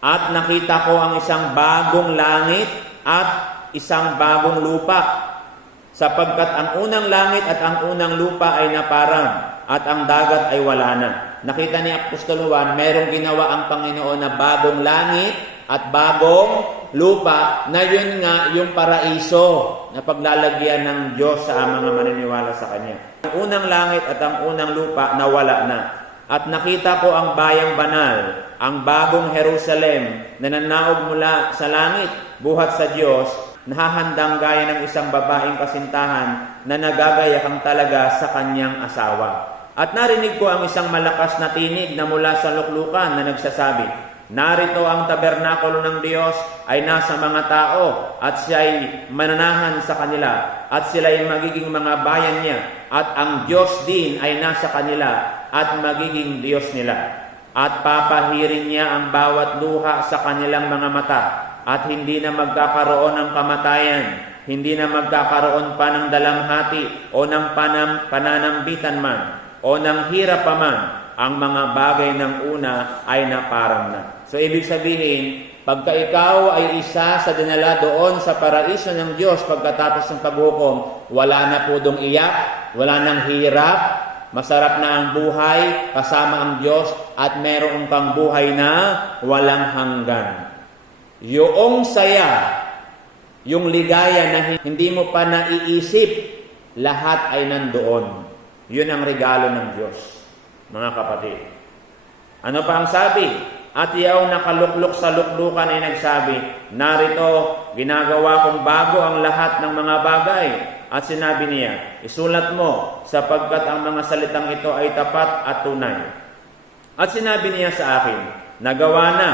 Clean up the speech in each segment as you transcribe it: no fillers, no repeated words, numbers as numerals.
At nakita ko ang isang bagong langit at isang bagong lupa, sapagkat ang unang langit at ang unang lupa ay naparang, at ang dagat ay wala na. Nakita ni Apostol Juan, merong ginawa ang Panginoon na bagong langit at bagong lupa, na yun nga yung paraiso na paglalagyan ng Diyos sa mga maniniwala sa Kanya. Ang unang langit at ang unang lupa nawala na. At nakita ko ang bayang banal, ang bagong Jerusalem na nanaog mula sa langit, buhat sa Diyos, nahahandang gaya ng isang babaeng kasintahan na nagagayakang talaga sa kanyang asawa. At narinig ko ang isang malakas na tinig na mula sa luklukan na nagsasabi, "Narito ang tabernakulo ng Diyos ay nasa mga tao, at siya'y mananahan sa kanila, at sila'y magiging mga bayan niya, at ang Diyos din ay nasa kanila, at magiging Diyos nila. At papahirin niya ang bawat luha sa kanilang mga mata, at hindi na magkakaroon ng kamatayan, hindi na magkakaroon pa ng dalamhati, o ng pananambitan man, o ng hirap pa man. Ang mga bagay ng una ay naparang na." So, ibig sabihin, pagka ikaw ay isa sa dinala doon sa paraiso ng Diyos pagkatapos ng paghukom, wala na po dong iyak, wala nang hirap, masarap na ang buhay kasama ang Diyos, at meron kang buhay na walang hanggan. Yung saya, yung ligaya na hindi mo pa naiisip, lahat ay nandoon. Yun ang regalo ng Diyos, mga kapatid. Ano pa ang sabi? At iyaw nakaluklok sa luklukan ay nagsabi, "Narito, ginagawa kong bago ang lahat ng mga bagay." At sinabi niya, "Isulat mo, sapagkat ang mga salitang ito ay tapat at tunay." At sinabi niya sa akin, "Nagawa na.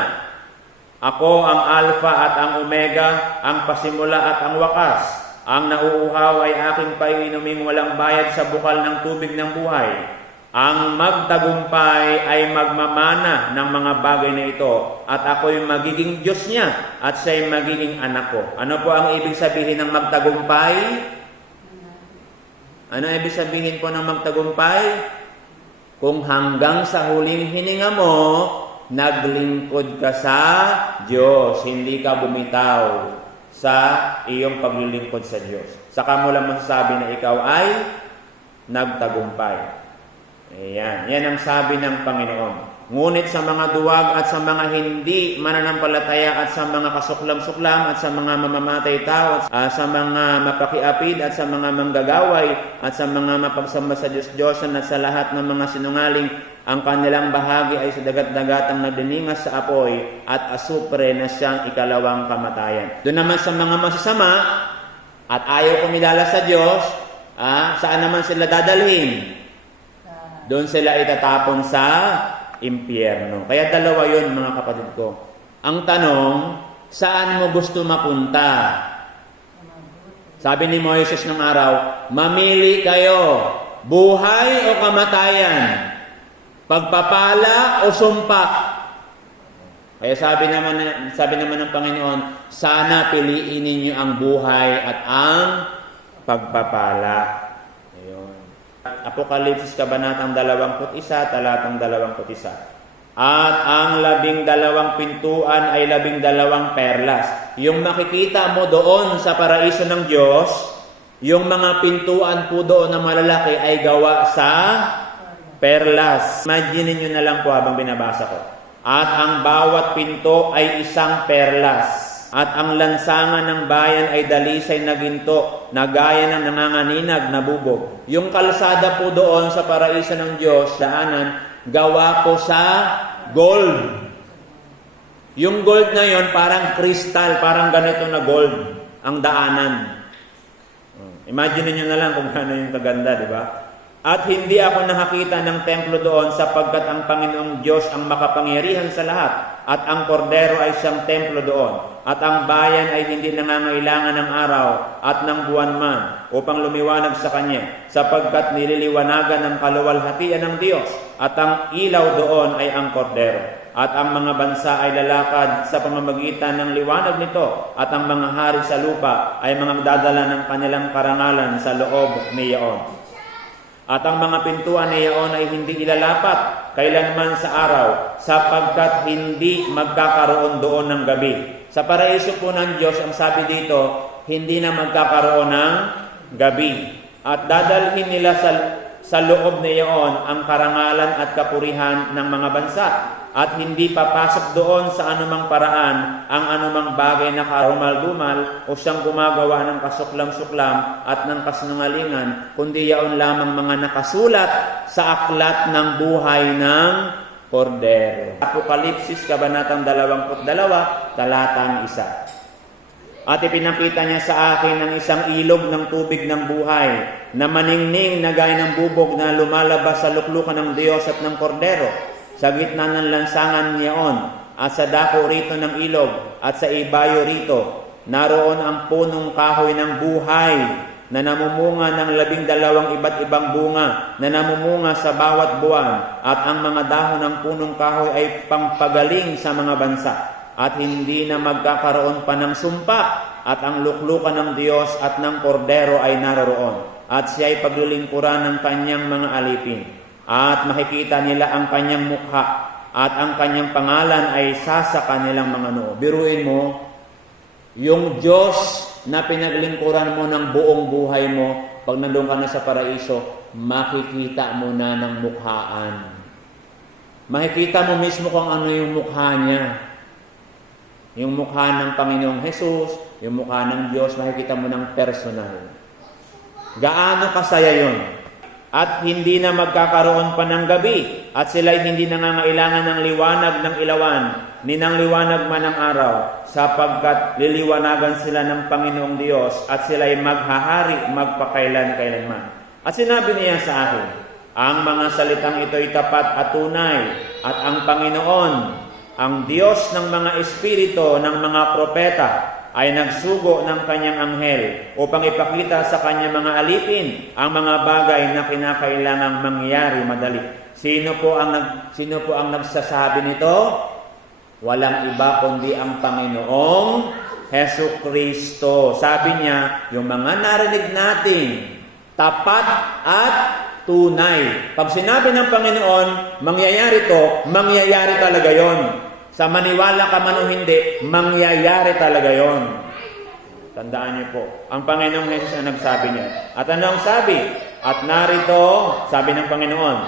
Ako ang Alpha at ang Omega, ang pasimula at ang wakas. Ang nauuhaw ay aking paiinuming walang bayad sa bukal ng tubig ng buhay. Ang magtagumpay ay magmamana ng mga bagay na ito, at ako'y magiging Diyos niya, at siya'y magiging anak ko." Ano po ang ibig sabihin ng magtagumpay? Ano ibig sabihin po ng magtagumpay? Kung hanggang sa huling hininga mo, naglingkod ka sa Diyos, hindi ka bumitaw sa iyong paglilingkod sa Diyos. Saka mo lang masasabi na ikaw ay nagtagumpay. Ayan, yan ang sabi ng Panginoon. Ngunit sa mga duwag at sa mga hindi mananampalataya at sa mga kasuklam-suklam at sa mga mamamatay tao at sa mga mapakiapid at sa mga manggagaway at sa mga mapagsamba sa Diyos-Diyosan at sa lahat ng mga sinungaling, ang kanilang bahagi ay sa dagat-dagatang nagdiningas sa apoy at asupre na siyang ikalawang kamatayan. Doon naman sa mga masasama at ayaw kumilala sa Diyos, saan naman sila dadalhin? Doon sila itatapon sa impyerno. Kaya dalawa yun, mga kapatid ko. Ang tanong, saan mo gusto mapunta? Sabi ni Moises nung araw, mamili kayo, buhay o kamatayan, pagpapala o sumpa. Kaya sabi naman ng Panginoon, sana piliin ninyo ang buhay at ang pagpapala. Apokalipsis Kabanatang 21, talatang 21. At ang 12 pintuan ay 12 perlas. Yung makikita mo doon sa paraiso ng Diyos, yung mga pintuan po doon na malalaki ay gawa sa perlas. Imagine niyo na lang po habang binabasa ko. At ang bawat pinto ay isang perlas. At ang lansangan ng bayan ay dalisay na ginto, na gaya ng nanganganinag na bubog. Yung kalsada po doon sa paraiso ng Diyos, daanan, gawa po sa gold. Yung gold na yon parang kristal, parang ganito na gold ang daanan. Imagine niyo na lang kung ano yung kaganda, di ba? At hindi ako nakakita ng templo doon, sapagkat ang Panginoong Diyos ang makapangyarihan sa lahat, at ang kordero ay siyang templo doon. At ang bayan ay hindi nangangailangan ng araw at ng buwan man upang lumiwanag sa Kanya, sapagkat nililiwanagan ng kaluwalhatian ng Diyos, at ang ilaw doon ay ang kordero. At ang mga bansa ay lalakad sa pamamagitan ng liwanag nito, at ang mga hari sa lupa ay mga dadala ng kanilang karangalan sa loob niyaon. At ang mga pintuan niyaon ay hindi ilalapat, kailanman sa araw, sapagkat hindi magkakaroon doon ng gabi. Sa paraiso po ng Diyos, ang sabi dito, hindi na magkakaroon ng gabi. At dadalhin nila sa loob niyon ang karangalan at kapurihan ng mga bansa. At hindi papasok doon sa anumang paraan ang anumang bagay na karumal-dumal o siyang gumagawa ng kasuklam-suklam at ng kasinungalingan, kundi yaon lamang mga nakasulat sa aklat ng buhay ng Kordero. Apokalipsis, Kabanatang 22, talatang 1. At ipinakita niya sa akin ang isang ilog ng tubig ng buhay na maningning na gaya ng bubog na lumalabas sa luklukan ng Diyos at ng Kordero. Sa gitna ng lansangan niyaon at sa dako rito ng ilog at sa ibayo rito, naroon ang punong kahoy ng buhay na namumunga ng 12 iba't ibang bunga na namumunga sa bawat buwan, at ang mga dahon ng punong kahoy ay pangpagaling sa mga bansa, at hindi na magkakaroon pa ng sumpa, at ang luklukan ng Diyos at ng Kordero ay naroroon, at siya ay paglilingkuran ng kanyang mga alipin. At makikita nila ang kanyang mukha, at ang kanyang pangalan ay sa kanilang mga noo. Biruin mo, yung Diyos na pinaglingkuran mo ng buong buhay mo, pag nandun ka na sa paraiso, makikita mo na ng mukhaan. Makikita mo mismo kung ano yung mukha niya. Yung mukha ng Panginoong Jesus, yung mukha ng Diyos, makikita mo ng personal. Gaano kasaya yun? At hindi na magkakaroon pa ng gabi, at sila'y hindi nangangailangan ng liwanag ng ilawan, ni ng liwanag man ng araw, sapagkat liliwanagan sila ng Panginoong Diyos, at sila'y maghahari magpakailan-kailanman. At sinabi niya sa akin, ang mga salitang ito'y tapat at tunay, at ang Panginoon, ang Diyos ng mga espiritu ng mga propeta, ay nagsugo ng kanyang anghel upang ipakita sa kanyang mga alipin ang mga bagay na kinakailangang mangyari madali. Sino po ang nagsasabi nito? Walang iba kundi ang Panginoong Hesus Kristo. Sabi niya, yung mga narinig natin, tapat at tunay. Pag sinabi ng Panginoon, mangyayari to, mangyayari talaga yon. Sa maniwala ka man o hindi, mangyayari talaga yon. Tandaan niyo po, ang Panginoong Hesus ang nagsabi niya. At ano ang sabi? At narito, sabi ng Panginoon,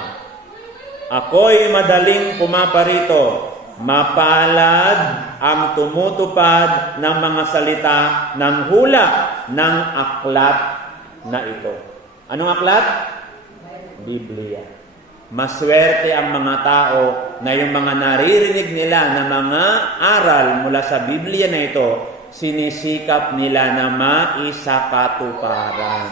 ako'y madaling pumaparito, mapalad ang tumutupad ng mga salita ng hula ng aklat na ito. Anong aklat? Biblia. Maswerte ang mga tao na yung mga naririnig nila na mga aral mula sa Biblia na ito, sinisikap nila na maisakatuparan.